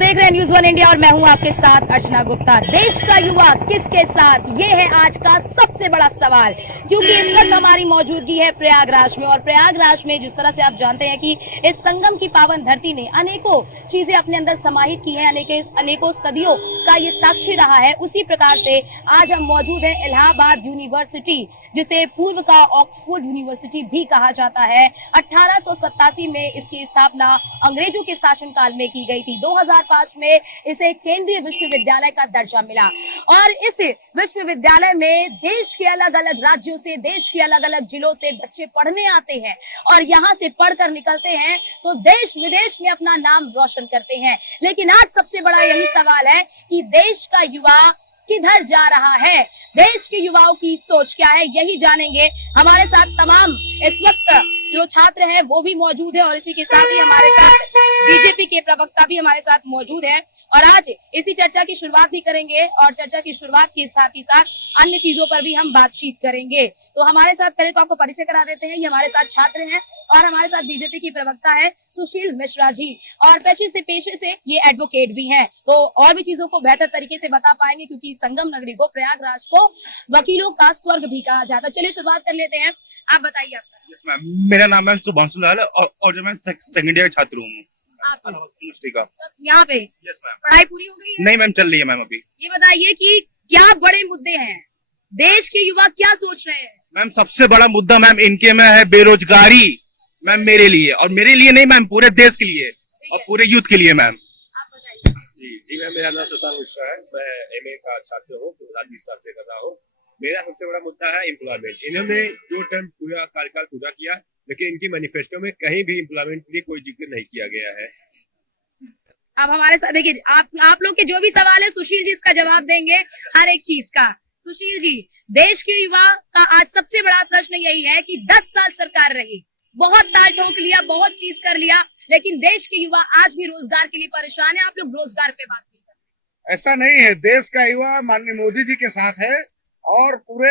देख रहे हैं न्यूज़ वन इंडिया और मैं हूं आपके साथ अर्चना गुप्ता। देश का युवा किसके साथ, ये है आज का सबसे बड़ा सवाल, क्योंकि इस वक्त हमारी मौजूदगी है प्रयागराज में। और प्रयागराज में जिस तरह से आप जानते हैं कि इस संगम की पावन धरती ने अनेकों चीजें अपने अंदर समाहित की हैं, अनेकों सदियों का ये साक्षी रहा है। उसी प्रकार से आज हम मौजूद है इलाहाबाद यूनिवर्सिटी, जिसे पूर्व का ऑक्सफोर्ड यूनिवर्सिटी भी कहा जाता है। 1887 में इसकी स्थापना अंग्रेजों के शासनकाल में की गई थी। 2005 में इसे केंद्रीय विश्वविद्यालय का दर्जा मिला और इस विश्वविद्यालय में देश के अलग अलग राज्यों से, देश के अलग अलग जिलों से बच्चे पढ़ने आते हैं और यहाँ से पढ़कर निकलते हैं तो देश विदेश में अपना नाम रोशन करते हैं। लेकिन आज सबसे बड़ा यही सवाल है कि देश का युवा किधर जा रहा है, देश के युवाओं की सोच क्या है, यही जानेंगे। हमारे साथ तमाम इस वक्त जो छात्र हैं वो भी मौजूद है और इसी के साथ ही हमारे साथ बीजेपी के प्रवक्ता भी हमारे साथ मौजूद हैं और आज इसी चर्चा की शुरुआत भी करेंगे और चर्चा की शुरुआत के साथ ही साथ अन्य चीजों पर भी हम बातचीत करेंगे। तो हमारे साथ पहले तो आपको परिचय करा देते हैं, ये हमारे साथ छात्र हैं और हमारे साथ बीजेपी की प्रवक्ता है सुशील मिश्रा जी, और पेशे से ये एडवोकेट भी हैं, तो और भी चीजों को बेहतर तरीके से बता पाएंगे, क्योंकि संगम नगरी को, प्रयागराज को वकीलों का स्वर्ग भी कहा जाता है। चलिए शुरुआत कर लेते हैं, आप बताइए आपका। यस मैम, मेरा नाम है शुभांशु लाल और जो मैं सेकंड ईयर छात्र हूँ यूनिवर्सिटी का। यहाँ पे यस मैम। पढ़ाई पूरी हो गई है? नहीं मैम, चल रही है मैम अभी। ये बताइए कि क्या बड़े मुद्दे हैं, देश के युवा क्या सोच रहे हैं? मैम सबसे बड़ा मुद्दा मैम इनके में है बेरोजगारी मैम, मेरे लिए और मेरे लिए नहीं मैम, पूरे देश के लिए और पूरे यूथ के लिए मैम। आप बताइए। जी मैम, मेरा नाम शशांक मिश्रा है, मैं एमए का छात्र हूँ, 2020 साल से कर रहा हूँ। मेरा सबसे बड़ा मुद्दा है एम्प्लॉयमेंट। इन्होंने 2 टर्म पूरा कार्यकाल पूरा किया, लेकिन इनकी मैनिफेस्टो में कहीं भी एम्प्लॉयमेंट के लिए कोई जिक्र नहीं किया गया है। अब हमारे साथ देखिए, आप लोग के जो भी सवाल है सुशील जी इसका जवाब देंगे हर एक चीज का। सुशील जी, देश के युवा का आज सबसे बड़ा प्रश्न यही है कि 10 साल सरकार रही, बहुत ताल ठोक लिया, बहुत चीज कर लिया, लेकिन देश के युवा आज भी रोजगार के लिए परेशान है। आप लोग रोजगार पे बात नहीं करते। ऐसा नहीं है, देश का युवा माननीय मोदी जी के साथ है और पूरे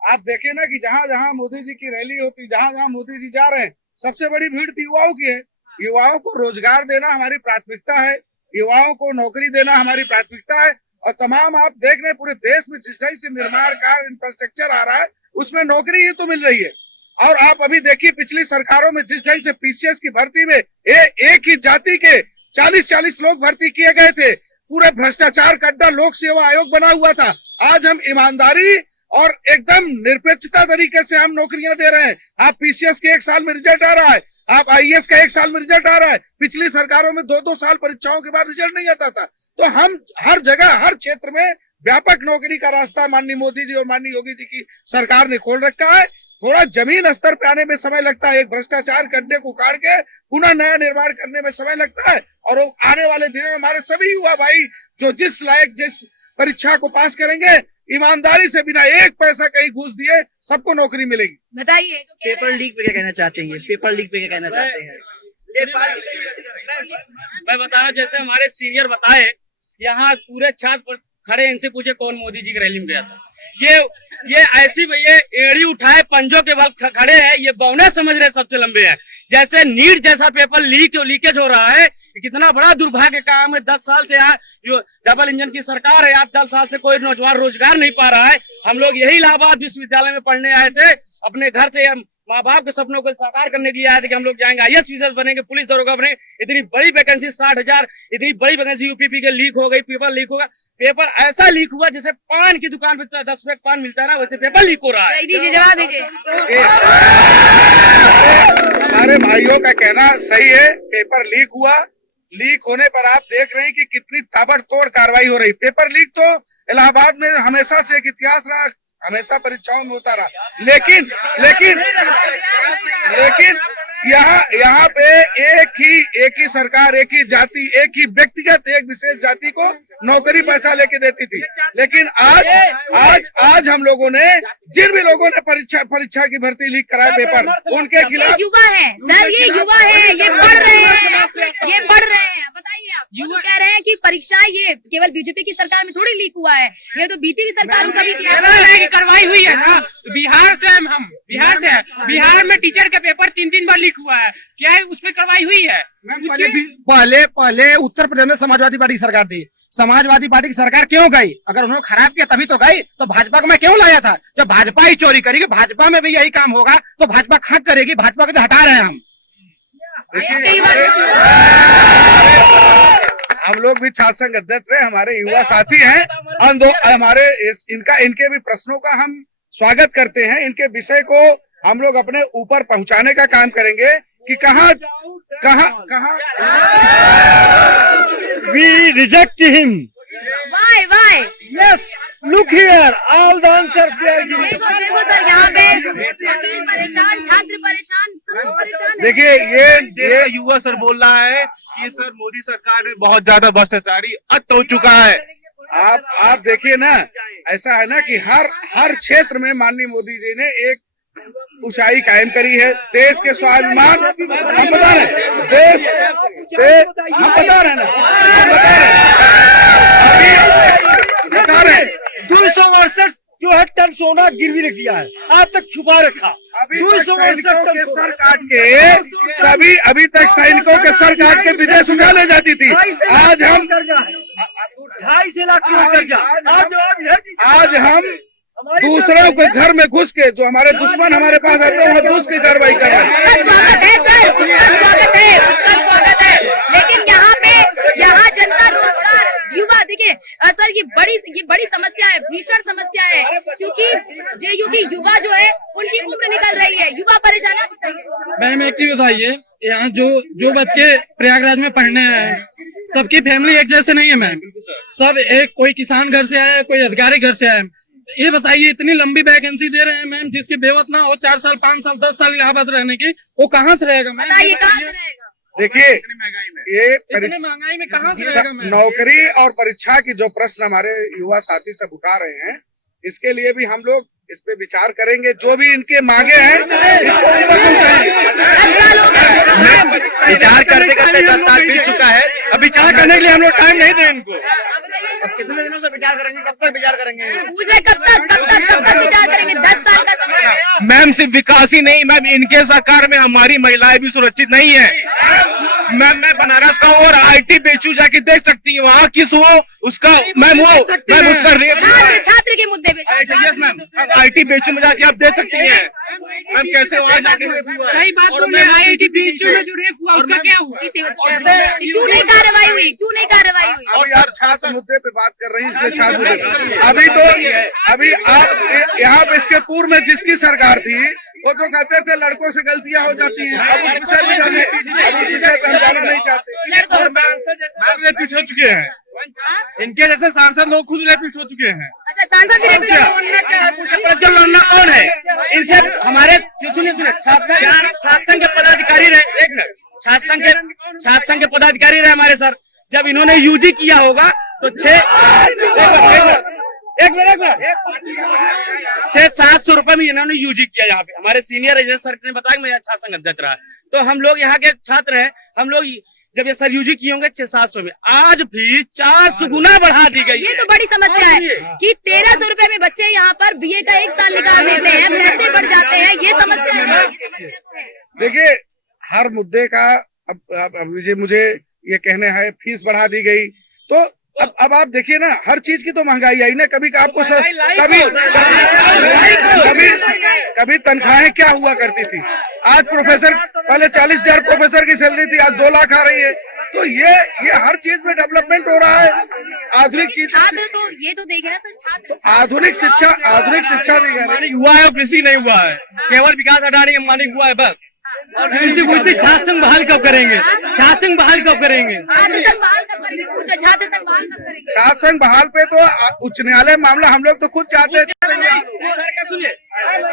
आप देखें ना कि जहाँ जहाँ मोदी जी की रैली होती, जहाँ जहाँ मोदी जी जा रहे हैं, सबसे बड़ी भीड़ तो युवाओं की है। युवाओं को रोजगार देना हमारी प्राथमिकता है, युवाओं को नौकरी देना हमारी प्राथमिकता है और तमाम आप देख रहे हैं पूरे देश में जिस ढंग से निर्माण कार्य इंफ्रास्ट्रक्चर आ रहा है उसमें नौकरी ही तो मिल रही है। और आप अभी देखिए पिछली सरकारों में जिस ढंग से पीसीएस की भर्ती में एक ही जाति के 40-40 लोग भर्ती किए गए थे, पूरे भ्रष्टाचार का अड्डा लोक सेवा आयोग बना हुआ था। आज हम ईमानदारी और एकदम निरपेक्षता तरीके से हम नौकरियां दे रहे हैं। आप पीसीएस के 1 साल में रिजल्ट आ रहा है, आप आईएएस का 1 साल में रिजल्ट आ रहा है। पिछली सरकारों में 2-2 साल परीक्षाओं के बाद रिजल्ट नहीं आता था। तो हम हर जगह हर क्षेत्र में व्यापक नौकरी का रास्ता माननीय मोदी जी और माननीय योगी जी की सरकार ने खोल रखा है। थोड़ा जमीन स्तर पे आने में समय लगता है, एक भ्रष्टाचार के अड्डे को उखाड़ के पुनः नया निर्माण करने में समय लगता है और आने वाले दिनों में हमारे सभी युवा भाई जो जिस लायक जिस परीक्षा को पास करेंगे, ईमानदारी से बिना एक पैसा कहीं घूस दिए सबको नौकरी मिलेगी। बताइए तो पेपर लीक पे क्या कहना चाहते हैं? पेपर लीक पे क्या कहना चाहते हैं? मैं बता रहा हूँ, जैसे हमारे सीनियर बताए, यहाँ पूरे छात्र खड़े, इनसे पूछे कौन मोदी जी की रैली में गया था। ये ऐसी भैया एड़ी उठाए पंजों के बल खड़े हैं, ये बौने समझ रहे सबसे लंबे हैं। जैसे नीट जैसा पेपर लीकेज हो रहा है, कितना बड़ा दुर्भाग्य काम है। 10 साल से यहाँ जो डबल इंजन की सरकार है, आप 10 साल से कोई नौजवान रोजगार नहीं पा रहा है। हम लोग यही इलाहाबाद विश्वविद्यालय में पढ़ने आए थे, अपने घर से माँ बाप के सपनों को साकार करने के लिए आए थे कि हम लोग जाएंगे आईएएस ऑफिसर बनेंगे, पुलिस दरोगा बनेंगे। इतनी बड़ी वैकेंसी 60,000, इतनी बड़ी वैकेंसी यूपीपी के लीक हो गई, पेपर लीक होगा। पेपर ऐसा लीक हुआ जैसे पान की दुकान पे 10 रुपए पान मिलता है ना, वैसे पेपर लीक हो रहा है। जवाब दीजिए। हमारे भाइयों का कहना सही है, पेपर लीक हुआ, लीक होने पर आप देख रहे हैं कि कितनी ताबड़तोड़ कार्रवाई हो रही। पेपर लीक तो इलाहाबाद में हमेशा से एक इतिहास रहा, हमेशा परीक्षाओं में होता रहा, लेकिन यहाँ पे एक ही सरकार, एक ही जाति, एक ही व्यक्तिगत एक विशेष जाति को नौकरी पैसा लेके देती थी। लेकिन आज हम लोगों ने जिन भी लोगों ने परीक्षा की भर्ती लीक कराए पेपर, उनके खिलाफ युवा है सर, ये युवा है, ये पढ़ रहे हैं, बताइए आप। युवा कह रहे हैं कि परीक्षा ये केवल बीजेपी की सरकार में थोड़ी लीक हुआ है, ये तो बीती हुई सरकार में कभी किया करवाई हुई है ना। बिहार से हम बिहार से है, बिहार में टीचर का पेपर 3 बार लीक हुआ है, क्या है उसमें करवाई हुई है? पहले उत्तर प्रदेश में समाजवादी पार्टी की सरकार थी। समाजवादी पार्टी की सरकार क्यों गई? अगर उन्होंने खराब किया तभी तो गई। तो भाजपा को मैं क्यों लाया था? जब भाजपा ही चोरी करेगी, भाजपा में भी यही काम होगा, तो भाजपा खाक करेगी। भाजपा को तो हटा रहे हैं हम। हम लोग भी छात्र संघ अध्यक्ष रहे, हमारे युवा साथी हैं, हमारे इनके भी प्रश्नों का हम स्वागत करते हैं। इनके विषय को हम लोग अपने ऊपर पहुंचाने का काम करेंगे कि कहां We reject him. Why? Yes, look here, all the answers they are giving. देखो सर, यहाँ पे वकील परेशान, छात्र परेशान, सब लोग परेशान हैं। देखिए ये युवा सर बोल रहा है कि सर मोदी सरकार में बहुत ज्यादा भ्रष्टाचारी अंत हो चुका है। आप देखिए ना, ऐसा है ना कि हर क्षेत्र में माननीय मोदी जी ने एक ऊंचाई कायम करी है। देश के स्वाभिमान हम बता रहे हैं, हम बता रहे हैं ना, बता रहे हैं 268 टन सोना गिरवी रख दिया है, आज तक छुपा रखा। 268 के सर काट के सभी अभी तक सैनिकों के सर काट के विदेश उठा ले जाती थी। आज हम 2.5 लाख की कर्जा। आज हम दूसरों के घर में घुस के, जो हमारे दुश्मन हमारे पास आते हैं, वहाँ घुस की कार्रवाई कर रहे हैं। स्वागत है सर, उसका स्वागत है। लेकिन यहाँ जनता रोजगार, युवा, देखिए सर, ये बड़ी समस्या है, भीषण समस्या है, क्योंकि जेयू की युवा जो है उनकी उम्र निकल रही है, युवा परेशान है। बताइए मैम, एक चीज बताइए, यहाँ जो बच्चे प्रयागराज में पढ़ने आए हैं, सबकी फैमिली एक जैसे नहीं है मैम। सब कोई किसान घर से आया है, कोई अधिकारी घर से आया है। ये बताइए, इतनी लंबी वैकेंसी दे रहे हैं मैम, जिसकी बेवत ना हो 4 साल 5 साल 10 साल इलाहाबाद रहने की, वो कहाँ से रहेगा मैम? बताइए कहाँ से रहेगा? देखिए, ये महंगाई में कहाँ से रहेगा मैम? नौकरी और परीक्षा की जो प्रश्न हमारे युवा साथी सब उठा रहे हैं, इसके लिए भी हम लोग इस पे विचार करेंगे। जो भी इनके मांगे हैं, इसको ऊपर पहुंचाएंगे। विचार करते करते 10 साल बीत चुका है, अब विचार करने के लिए हम लोग टाइम नहीं दे इनको। अब कितने दिनों से विचार करेंगे? कब तक विचार करेंगे? पूछ रहे कब तक विचार करेंगे? 10 साल का समय है मैम। सिर्फ विकास ही नहीं मैम, इनके सरकार में हमारी महिलाएं भी सुरक्षित नहीं है मैम। मैं बनारस का हूँ और IT बेचू जाके देख सकती हूँ, वहाँ किस वो उसका मैम उसका रेप छात्र के मुद्दे पे। यस मैम, IT बेचू में जाके आप देख सकती हैं मैम कैसे वहाँ जाके रेप हुआ। सही बात बोले, IIT बेचू में जो रेप हुआ उसका क्या हुआ? क्यों नहीं कार्रवाई हुई? अभी आप छात्र मुद्दे पे बात कर रही हैं, इसलिए छात्र मुद्दे अभी आप यहाँ पे इसके पूर्व में जिसकी सरकार थी, वो तो कहते थे लड़कों से गलतियां हो जाती हैं। अब उस विषय पे हम जाना नहीं चाहते। रेपिस्ट हो चुके हैं, इनके जैसे सांसद लोग खुद रेपिस्ट हो चुके हैं। अच्छा, सांसद भी लड़ना कौन है इनसे? हमारे छात्र संघ के पदाधिकारी रहे, एक मिनट, छात्र संघ के पदाधिकारी रहे हमारे सर। जब इन्होंने UG किया होगा तो 600-700 रुपए में इन्होंने UG किया। यहाँ पे हमारे सीनियर एजेंट सर ने बताया कि मैं छात्र संघ अध्यक्ष रहा, तो हम लोग यहाँ के छात्र हैं। हम लोग जब ये सर UG किए होंगे 600-700 में, आज फीस 400 गुना बढ़ा दी गई। ये तो बड़ी समस्या है कि 1300 रुपए में बच्चे यहाँ पर BA का 1 साल निकाल देते हैं, पैसे बढ़ जाते हैं, ये समस्या है। देखिए, हर मुद्दे का अब मुझे ये कहने हैं फीस बढ़ा दी गई, तो अब आप देखिए ना, हर चीज की तो महंगाई आई ना। कभी आपको कभी तनख्वाहें क्या हुआ करती थी। आज प्रोफेसर, पहले 40,000 प्रोफेसर की सैलरी थी, आज 2 लाख आ रही है। तो ये हर चीज में डेवलपमेंट हो रहा है। आधुनिक चीज, छात्र तो ये तो देखे ना सर, छात्र आधुनिक शिक्षा दी गई। हुआ है और कृषि नहीं हुआ है, केवल विकास अडानी अंबानी हुआ है बस। छात्र संघ बहाल कब करेंगे? छात्र संघ बहाल कब करेंगे? छात्र संघ बहाल पे तो उच्च न्यायालय मामला हम लोग तो खुद चाहते हैं।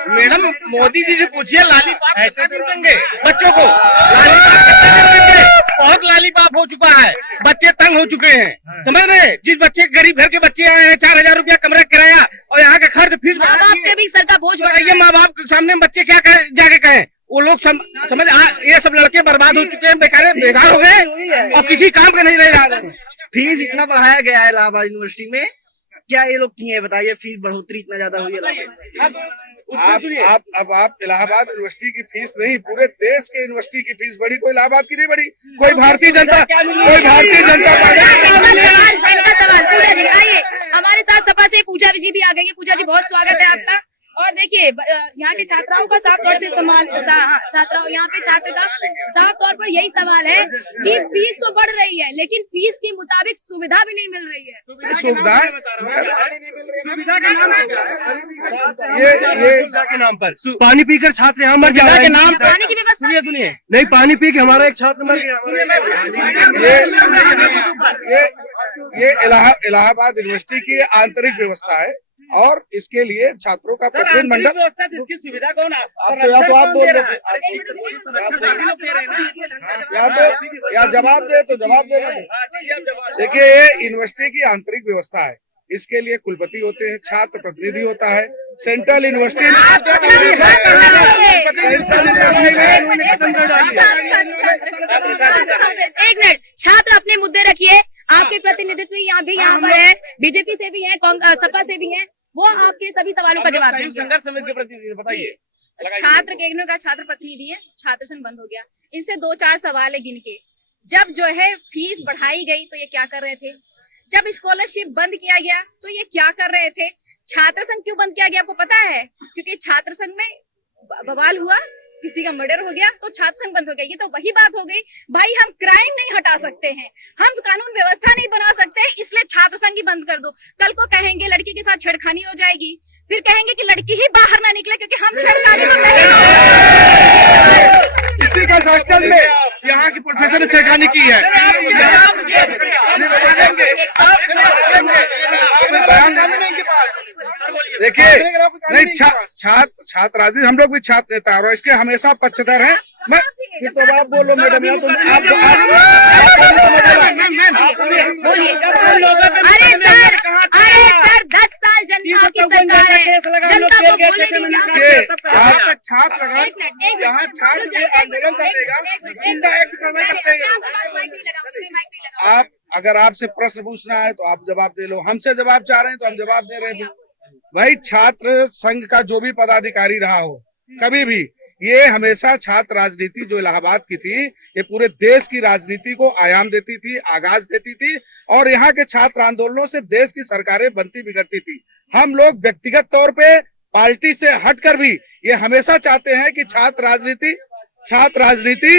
मैडम, मोदी जी से पूछिए लालीपाप कितने दिन देंगे बच्चों को? लालीपाप कितने दिन देंगे? बहुत लालीपाप हो चुका है, बच्चे तंग हो चुके हैं, समझ रहे। जिस बच्चे गरीब घर के बच्चे आए हैं, 4,000 रुपया कमरा किराया और यहाँ का खर्च फीस माँ बाप पे भी सर का बोझ बढ़ ये माँ बाप के सामने बच्चे क्या कहें, जाके कहें। वो लोग समझ ये सब लड़के बर्बाद हो चुके हैं, बेकार हो गए और किसी काम के नहीं रह जा रहे। फीस इतना बढ़ाया गया है इलाहाबाद यूनिवर्सिटी में, क्या ये लोग किए बताइए? फीस बढ़ोतरी इतना ज्यादा हुई है। आप इलाहाबाद यूनिवर्सिटी की फीस नहीं, पूरे देश के यूनिवर्सिटी की फीस बढ़ी, कोई इलाहाबाद की नहीं बढ़ी। कोई भारतीय जनता पार्टी इनका सवाल पूजा जी आइए, हमारे साथ सपा से पूजा जी भी आ गई है। पूजा जी बहुत स्वागत है आपका। और देखिए यहाँ के छात्राओं का साफ तौर से छात्राओं यहाँ पे छात्र का साफ तौर पर यही सवाल है कि फीस तो बढ़ रही है लेकिन फीस के मुताबिक सुविधा भी नहीं मिल रही है। सुविधा के नाम पर पानी पीकर छात्र यहाँ मर जा रहे हैं। पानी की व्यवस्था सुनिए नहीं, पानी पी के हमारा एक छात्र मर गया। ये इलाहाबाद यूनिवर्सिटी की आंतरिक व्यवस्था है और इसके लिए छात्रों का प्रतिनिधि मंडल जिसकी सुविधा कौन या तो आप बोल रहे या जवाब दे तो जवाब देना। देखिए ये यूनिवर्सिटी की आंतरिक व्यवस्था है, इसके लिए कुलपति होते हैं, छात्र प्रतिनिधि होता है। सेंट्रल यूनिवर्सिटी एक मिनट, छात्र अपने मुद्दे रखिए। आपके प्रतिनिधित्व यहाँ पर है, बीजेपी से भी है, सपा से भी है, वो आपके सभी सवालों का जवाब देंगे। संघर्ष समिति के प्रतिनिधि बताइए। छात्र के इग्नू का छात्र प्रतिनिधि है, छात्र संघ बंद हो गया। इनसे 2-4 सवाल है गिन के। जब जो है फीस बढ़ाई गई तो ये क्या कर रहे थे? जब स्कॉलरशिप बंद किया गया तो ये क्या कर रहे थे? छात्र संघ क्यों बंद किया गया आपको पता है? क्योंकि छात्र संघ में बवाल हुआ, किसी का मर्डर हो गया तो छात्र संघ बंद हो गया। ये तो वही बात हो गई भाई, हम क्राइम नहीं हटा सकते हैं, हम तो कानून व्यवस्था नहीं बना सकते, इसलिए छात्र संघ ही बंद कर दो। कल को कहेंगे लड़की के साथ छेड़खानी हो जाएगी, फिर कहेंगे कि लड़की ही बाहर ना निकले क्योंकि हम छेड़खानी तो नहीं। इसी का हॉस्टल में यहाँ की प्रोफेसर ने छेड़खानी की है। देखिए नहीं, छात्र राजनीति, हम लोग भी छात्र नेता और इसके हमेशा पक्षधर हैं। मैं फिर तो आप बोलो मैडम, या तो अरे सर 10 साल जनता की सरकार है, जनता को बोलने दीजिए। आप छात्र यहाँ छात्र आंदोलन करेगा, आप अगर आपसे प्रश्न पूछना है तो आप जवाब दे लो, हमसे जवाब चाह रहे हैं तो हम जवाब दे रहे हैं। भाई छात्र संघ का जो भी पदाधिकारी रहा हो, कभी भी ये हमेशा छात्र राजनीति जो इलाहाबाद की थी, ये पूरे देश की राजनीति को आयाम देती थी, आगाज देती थी और यहाँ के छात्र आंदोलनों से देश की सरकारें बनती बिगड़ती थी। हम लोग व्यक्तिगत तौर पे पार्टी से हटकर भी ये हमेशा चाहते हैं कि छात्र राजनीति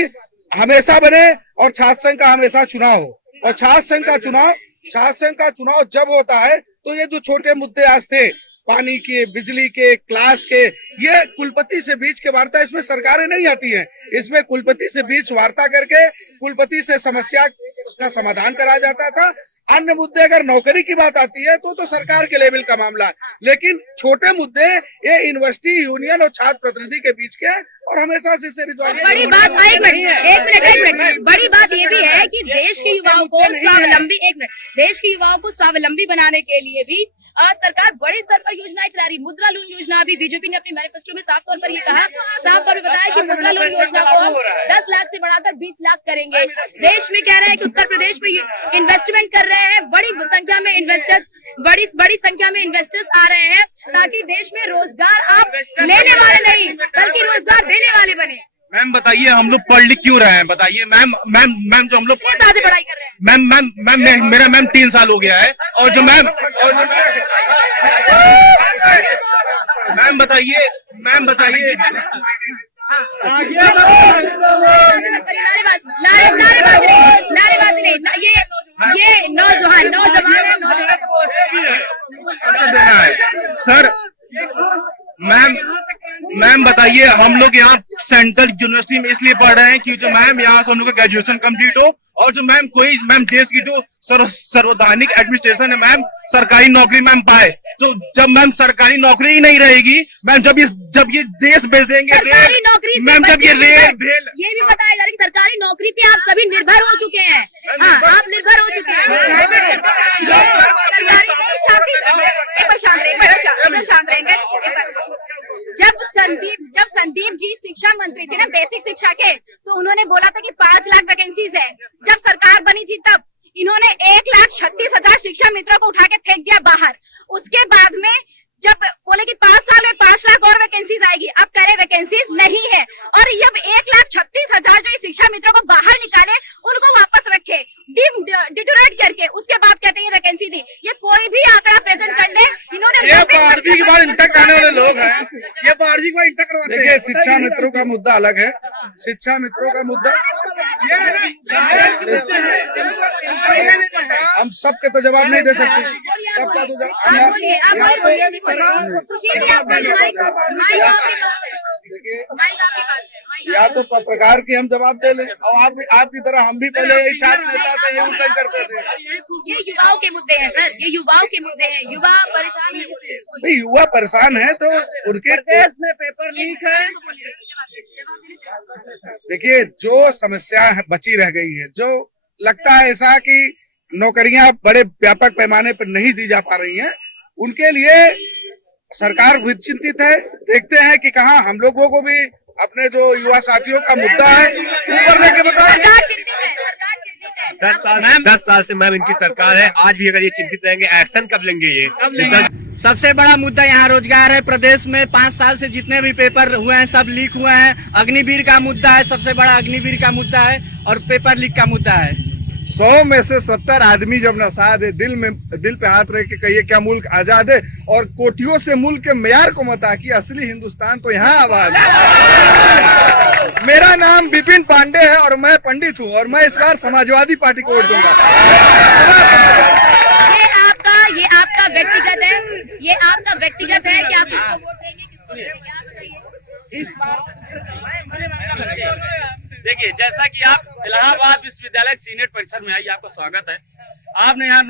हमेशा बने और छात्र संघ का हमेशा चुनाव हो। और छात्र संघ का चुनाव जब होता है तो ये जो छोटे मुद्दे आज थे, पानी के, बिजली के, क्लास के, ये कुलपति से बीच के वार्ता, इसमें सरकारें नहीं आती हैं, इसमें कुलपति से बीच वार्ता करके कुलपति से समस्या उसका समाधान कराया जाता था। अन्य मुद्दे अगर नौकरी की बात आती है तो सरकार के लेवल का मामला है, लेकिन छोटे मुद्दे ये यूनिवर्सिटी यूनियन और छात्र प्रतिनिधि के बीच के और हमेशा से रिजॉल्व। बड़ी बात एक मिनट बड़ी बात ये भी है कि देश के युवाओं को स्वावलंबी बनाने के लिए भी सरकार बड़े स्तर पर योजनाएं चला रही। मुद्रा लोन योजना भी बीजेपी ने अपने मैनिफेस्टो में साफ तौर पर ये कहा, साफ तौर पर बताया कि मुद्रा लोन योजना को हम 10 लाख से बढ़ाकर 20 लाख करेंगे। देश में कह रहे हैं कि उत्तर प्रदेश में इन्वेस्टमेंट कर रहे हैं, बड़ी संख्या में इन्वेस्टर्स आ रहे हैं ताकि देश में रोजगार आप लेने वाले नहीं बल्कि रोजगार देने वाले बने। मैम बताइए, हम लोग पढ़ लिख क्यों रहे हैं? बताइए मैम जो हम लोग कितने से पढ़ाई कर रहे हैं? मैम मेरा 3 साल हो गया है और जो मैम बताइए नारेबाजी नहीं, ये नौजवान है। सर मैम बताइए, हम लोग यहाँ सेंट्रल यूनिवर्सिटी में इसलिए पढ़ रहे हैं कि जो मैम यहाँ से हम लोग का ग्रेजुएशन कंप्लीट हो और जो मैम देश की जो सर्वधानिक एडमिनिस्ट्रेशन है मैम, सरकारी नौकरी मैम पाए, तो जब मैम सरकारी नौकरी ही नहीं रहेगी मैम, जब ये देश बेच देंगे सरकारी नौकरी से मैम, जब ये रेल ये भी बताया जा रहा है कि सरकारी नौकरी पे आप सभी निर्भर हो चुके हैं। हाँ, आप निर्भर हो चुके हैं। शांत रहेंगे। जब संदीप जी शिक्षा मंत्री थे ना, बेसिक शिक्षा के, तो उन्होंने बोला था कि 5 लाख वैकेंसीज है। जब सरकार बनी थी तब इन्होंने 1,36,000 शिक्षा मित्रों को उठा के फेंक दिया बाहर। उसके बाद में जब बोले कि 5 साल में 5 लाख और वैकेंसीज आएगी, अब कह रहे वैकेंसीज नहीं है। और जब 1,36,000 जो ये शिक्षा मित्रों को बाहर निकाले, उनको वापस रखे डिटोरेट करके, उसके बाद कहते हैं वैकेंसी दी। ये कोई भी आंकड़ा प्रेजेंट कर ले, इन्होंने ये 12वीं के बाद इंटर करने वाले लोग हैं, ये 12वीं के बाद इंटर करवाते हैं। देखिए, शिक्षा मित्रों का मुद्दा अलग है। शिक्षा मित्रों का मुद्दा हम सबके तो जवाब नहीं दे सकते, सबका तो देखिए, या तो पत्रकार की हम जवाब दे लें, और आपकी तरह हम भी पहले यही छात्र नेता थे, यही उल्लेख करते थे। ये युवाओं के मुद्दे हैं सर, ये युवाओं के मुद्दे हैं। युवा परेशान है इसलिए। नहीं, युवा परेशान है तो उनके देश में पेपर लीक है। देखिए, जो समस्या बची रह गई है, जो लगता है ऐसा कि नौकरियां बड़े व्यापक पैमाने पर नहीं दी जा पा रही हैं, उनके लिए सरकार भी चिंतित है। देखते हैं कि कहाँ हम लोगों को भी अपने जो युवा साथियों का मुद्दा है ऊपर लेके बताएं। 10 साल से मैम इनकी सरकार है, आज भी अगर ये चिंतित रहेंगे, एक्शन कब लेंगे ये? सबसे बड़ा मुद्दा यहाँ रोजगार है। प्रदेश में 5 साल से जितने भी पेपर हुए हैं सब लीक हुए हैं। अग्निवीर का मुद्दा है, सबसे बड़ा अग्निवीर का मुद्दा है, और पेपर लीक का मुद्दा है। 100 में से 70 आदमी जब नसाद है, दिल पे हाथ रख के कहिए क्या मुल्क आजाद है, और कोटियों से मुल्क के मेयार को मता कि असली हिंदुस्तान तो यहाँ आबाद है। मेरा नाम विपिन पांडे है और मैं पंडित हूँ, और मैं इस बार समाजवादी पार्टी को वोट दूंगा। ये आपका व्यक्तिगत है, ये आपका व्यक्तिगत है कि आप किसको वोट देंगे, किसको नहीं देंगे, आप बताइए। इस बार देखिए, जैसा कि आप इलाहाबाद विश्वविद्यालय सीनेट परिसर में आई, आपका स्वागत है। आपने यहाँ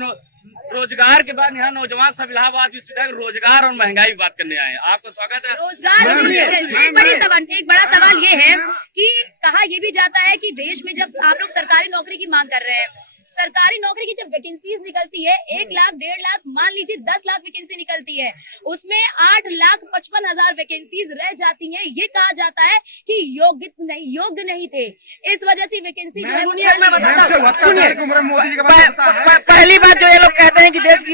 रोजगार के बाद यहाँ नौजवान सब इलाहाबाद विश्वविद्यालय रोजगार और महंगाई की बात करने आए हैं। आपका स्वागत है। रोजगार एक बड़ा सवाल ये है कि कहा यह भी जाता है कि देश में जब आप लोग सरकारी नौकरी की मांग कर रहे हैं, सरकारी नौकरी की जब वैकेंसीज निकलती है 1 लाख 1.5 लाख, मान लीजिए 10 लाख वैकेंसी निकलती है, उसमें 8,55,000 वैकेंसीज रह जाती हैं। ये कहा जाता है कि योग्य नहीं थे, इस वजह से वैकेंसी जो है पहली बात जो ये लोग कहते हैं कि देश की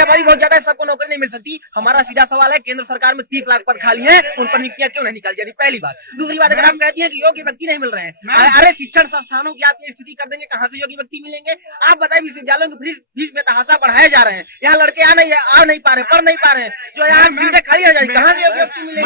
आबादी बहुत ज्यादा है, सबको नौकरी नहीं मिल सकती। हमारा सीधा सवाल है, केंद्र सरकार में 30 लाख पद खाली हैं, उन पर नियुक्तियां क्यों नहीं निकाली जा रही? पहली बात। दूसरी बात, अगर आप कहती हैं कि योग्य व्यक्ति नहीं मिल रहे हैं, अरे शिक्षण संस्थानों की आप ये स्थिति कर देंगे, कहाँ से योग्य व्यक्ति मिलेंगे? आप बताइए, विश्वविद्यालयों की फीस में तहासा बढ़ाए जा रहे हैं, यहाँ लड़के आ नहीं पा रहे, पढ़ नहीं पा रहे हैं, जो यहाँ सीटें खाली रह जाएगी, कहाँ से योग्य व्यक्ति मिलेंगे?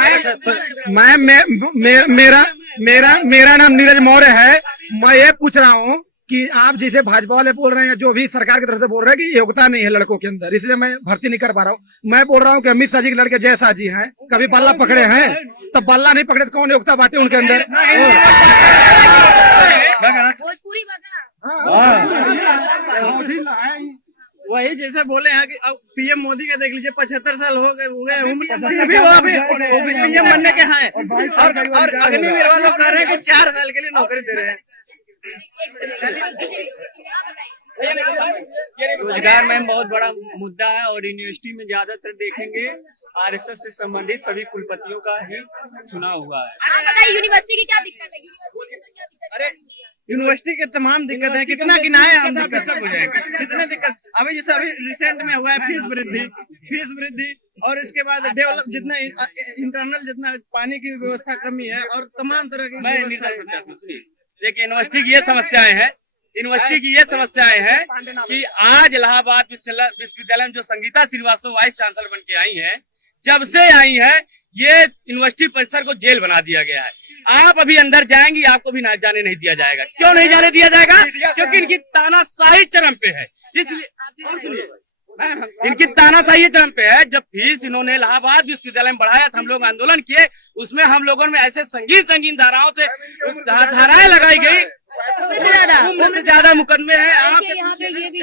मेरा नाम नीरज मौर्य है। मैं ये पूछ रहा हूँ कि आप जैसे भाजपा वाले बोल रहे हैं, जो भी सरकार की तरफ से बोल रहे हैं कि योग्यता नहीं है लड़कों के अंदर, इसलिए मैं भर्ती नहीं कर पा रहा हूँ। मैं बोल रहा हूँ कि अमित शाह जी के लड़के जय शाह जी हैं, कभी बल्ला पकड़े हैं? तो बल्ला नहीं पकड़े तो कौन योग्यता बांटे उनके अंदर? भोजपुरी वही जैसे बोले हैं कि अब पीएम मोदी का देख लीजिए, 75 साल हो गए उम्र, फिर भी वो अभी पीएम बनने के हैं, और अग्निवीर वालों कह रहे हैं कि 4 साल के लिए नौकरी दे रहे हैं। रोजगार में बहुत बड़ा मुद्दा है, और यूनिवर्सिटी में ज्यादातर देखेंगे आरएसएस से संबंधित सभी कुलपतियों का ही चुनाव हुआ है। आप बताइए, यूनिवर्सिटी की क्या दिक्कत है? अरे यूनिवर्सिटी के तमाम दिक्कत है, कितना गिनाए हम दिक्कत हो जाएगा, कितने दिक्कत। अभी जैसे अभी रिसेंट में हुआ है फीस वृद्धि, और इसके बाद डेवलप जितना इंटरनल जितना पानी की व्यवस्था कमी है, और तमाम तरह की व्यवस्था। देखिए, यूनिवर्सिटी की ये समस्याएं हैं कि आज इलाहाबाद विश्वविद्यालय में जो संगीता श्रीवास्तव वाइस चांसलर बन के आई हैं, जब से आई है ये यूनिवर्सिटी परिसर को जेल बना दिया गया है। आप अभी अंदर जाएंगी, आपको भी जाने नहीं दिया जाएगा। क्यों नहीं जाने दिया जाएगा? क्योंकि इनकी तानाशाही चरम पे है। इसलिए इनकी तानाशाही चरम पे है। जब फीस इन्होंने इलाहाबाद विश्वविद्यालय में बढ़ाया था, हम लोग आंदोलन किए, उसमें हम लोगों में ऐसे संगीन धाराओं से धाराएं लगाई गई, उम्र से ज्यादा मुकदमे हैं। यहाँ पे ये भी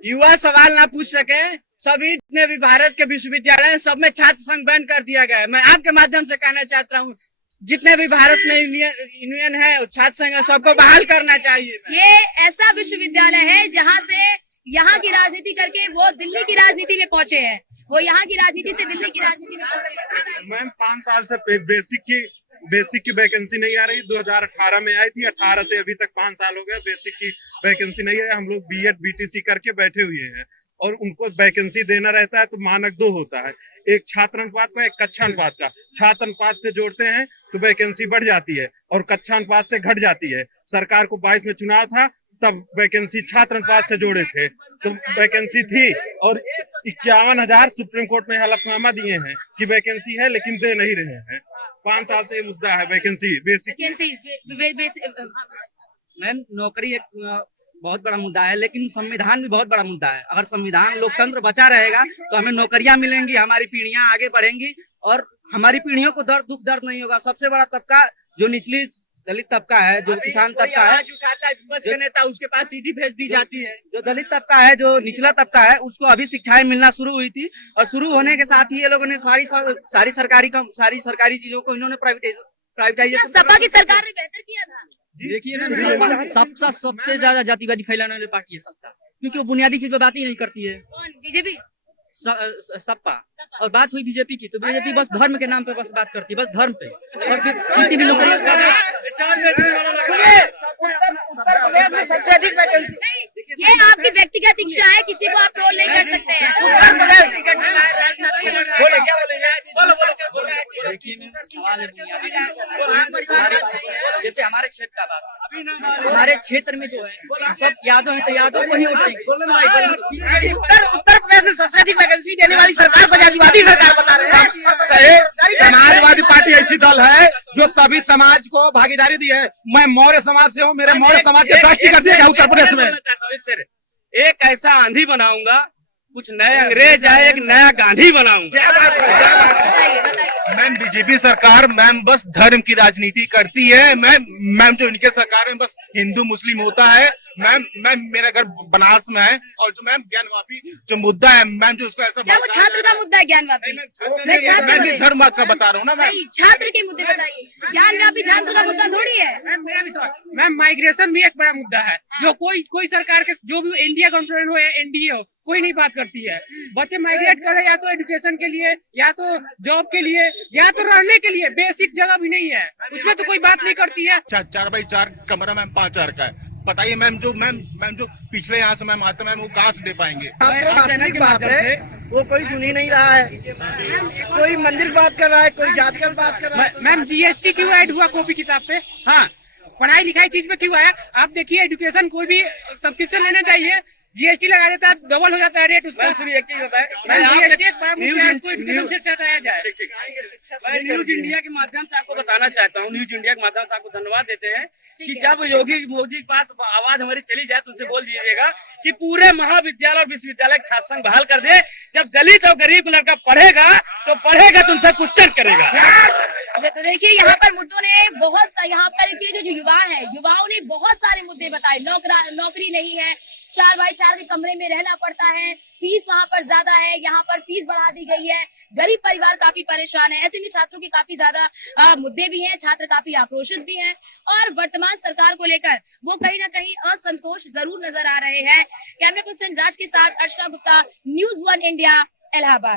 युवा सवाल ना पूछ सके, सभी जितने भी भारत के विश्वविद्यालय हैं, सब में छात्र संघ बैन कर दिया गया है। मैं आपके माध्यम से कहना चाहता हूँ, जितने भी भारत में यूनियन है, छात्र संघ है, सबको बहाल करना चाहिए। ये ऐसा विश्वविद्यालय है जहाँ से यहाँ की राजनीति करके वो दिल्ली की राजनीति में पहुंचे हैं, वो यहाँ की राजनीति से दिल्ली की राजनीति में पहुंचे। मैम 5 साल से बेसिक की वैकेंसी नहीं आ रही। 2018 में आई थी, 18 से अभी तक 5 साल हो गए, बेसिक की वैकेंसी नहीं है। हम लोग बीएड बीटीसी करके बैठे हुए हैं और उनको वैकेंसी देना रहता है तो मानक 2 होता है, एक छात्र अनुपात का, एक कक्षा अनुपात का। छात्र अनुपात से जोड़ते हैं तो वैकेंसी बढ़ जाती है और कक्षा अनुपात से घट जाती है। सरकार को 22 में चुनाव था, तब वैकेंसी छात्र अनुपात से जोड़े थे तो वैकेंसी थी, और 51,000 सुप्रीम कोर्ट में हलफनामा दिए हैं कि वैकेंसी है, लेकिन दे नहीं रहे हैं। 5 साल से ये मुद्दा है वैकेंसी बेसिक। मैम नौकरी एक बहुत बड़ा मुद्दा है, लेकिन संविधान भी बहुत बड़ा मुद्दा है। अगर संविधान लोकतंत्र बचा रहेगा तो हमें नौकरियां मिलेंगी, हमारी पीढ़ियां आगे बढ़ेंगी और हमारी पीढ़ियों को दुख दर्द नहीं होगा। सबसे बड़ा तबका जो निचली दलित तबका है, जो किसान तबका है, उठाता है विपक्ष का नेता, उसके पास सीधी भेज दी जाती है। जो दलित तबका है, जो निचला तबका है, उसको अभी शिक्षाएं मिलना शुरू हुई थी और शुरू होने के साथ ही ये लोगों ने सारी सरकारी चीजों को इन्होंने प्राइवेटाइजेशन। सपा की सरकार ने बेहतर किया था। देखिए सबसे ज्यादा जातिवादी फैलाने वाली पार्टी है सत्ता, क्योंकि वो बुनियादी चीज पे बात ही नहीं करती है। कौन? बीजेपी? सपा। और बात हुई बीजेपी की तो बीजेपी बस धर्म के नाम पे बस बात करती है, बस धर्म पे। और फिर जितनी भी नौकरी सबसे अधिक वैकेंसी ये आपकी व्यक्तिगत इच्छा है, किसी को आप ट्रोल नहीं कर सकते हैं। देखिए सवाल है बुनियादी, जैसे हमारे क्षेत्र का बात, हमारे क्षेत्र में जो है सब यादव है तो यादव को ही वोट देंगे। उत्तर प्रदेश में सबसे अधिक वैकेंसी देने वाली सरकार समाजवादी सरकार बता रहे हैं। समाजवादी पार्टी ऐसी दल है जो सभी समाज को भागीदारी दी है। मैं मौर्य समाज से हूँ, मेरे मौर्य समाज के दृष्टि कर दिया उत्तर प्रदेश में। एक ऐसा आंधी बनाऊंगा, कुछ नए अंग्रेज आए, एक नया गांधी बनाऊंगा। मैम बीजेपी सरकार मैम बस धर्म की राजनीति करती है। मैम जो इनके सरकार में बस हिंदू मुस्लिम होता है। मैम मेरा घर बनारस में है और जो मैम ज्ञान वापी जो मुद्दा है मैम, जो उसको ऐसा क्या वो छात्र का मुद्दा है ज्ञान वापी? मैं छात्र भी धर्म का बता रहा हूँ ना मैम। छात्र के मुद्दे बताइए, ज्ञान वापी छात्र का मुद्दा थोड़ी है। मैम माइग्रेशन भी एक बड़ा मुद्दा है, जो कोई सरकार के जो भी इंडिया गवर्नमेंट हो या एनडीए हो, कोई नहीं बात करती है। बच्चे माइग्रेट कर रहे हैं या तो एजुकेशन के लिए, या तो जॉब के लिए, या तो रहने के लिए। बेसिक जगह भी नहीं है, उसमें तो कोई बात नहीं करती है। 4x4 कमरा मैम 5,000 का है। बताइए मैम जो पिछले यहाँ से मैम आते मैम वो कहाँ से दे पाएंगे? बात है वो कोई सुन ही नहीं रहा है। कोई मंदिर की बात कर रहा है, कोई जात का बात कर रहा है। मैम जीएसटी क्यों ऐड हुआ कॉपी किताब पे? हाँ, पढ़ाई लिखाई चीज पे क्यों आया? आप देखिए एजुकेशन कोई भी सब्सक्रिप्शन लेना चाहिए, जीएसटी लगा देता है, डबल हो जाता है रेट उसका। एक चीज होता है, जीएसटी एक बड़ा मुद्दा है, इसको एजुकेशन से हटाया जाए। मैं न्यूज इंडिया के माध्यम से आपको बताना चाहता हूँ, न्यूज इंडिया के माध्यम से आपको धन्यवाद देते हैं कि जब योगी मोदी के पास आवाज हमारी चली जाए तो उनसे बोल दीजिएगा कि पूरे महाविद्यालय और विश्वविद्यालय छात्र संघ बहाल कर दे। जब दलित और गरीब लड़का पढ़ेगा तो उनसे क्वेश्चन करेगा। तो देखिए यहाँ पर मुद्दों ने बहुत यहाँ पर जो युवा है, युवाओं ने बहुत सारे मुद्दे बताए। नौकरी नहीं है, 4x4 के कमरे में रहना पड़ता है, फीस वहाँ पर ज्यादा है, यहाँ पर फीस बढ़ा दी गई है, गरीब परिवार काफी परेशान है। ऐसे में छात्रों के काफी ज्यादा मुद्दे भी हैं, छात्र काफी आक्रोशित भी हैं और वर्तमान सरकार को लेकर वो कहीं ना कहीं असंतोष जरूर नजर आ रहे हैं। कैमरा पर्सन राज के साथ अर्चना गुप्ता, न्यूज़ 1 इंडिया, इलाहाबाद।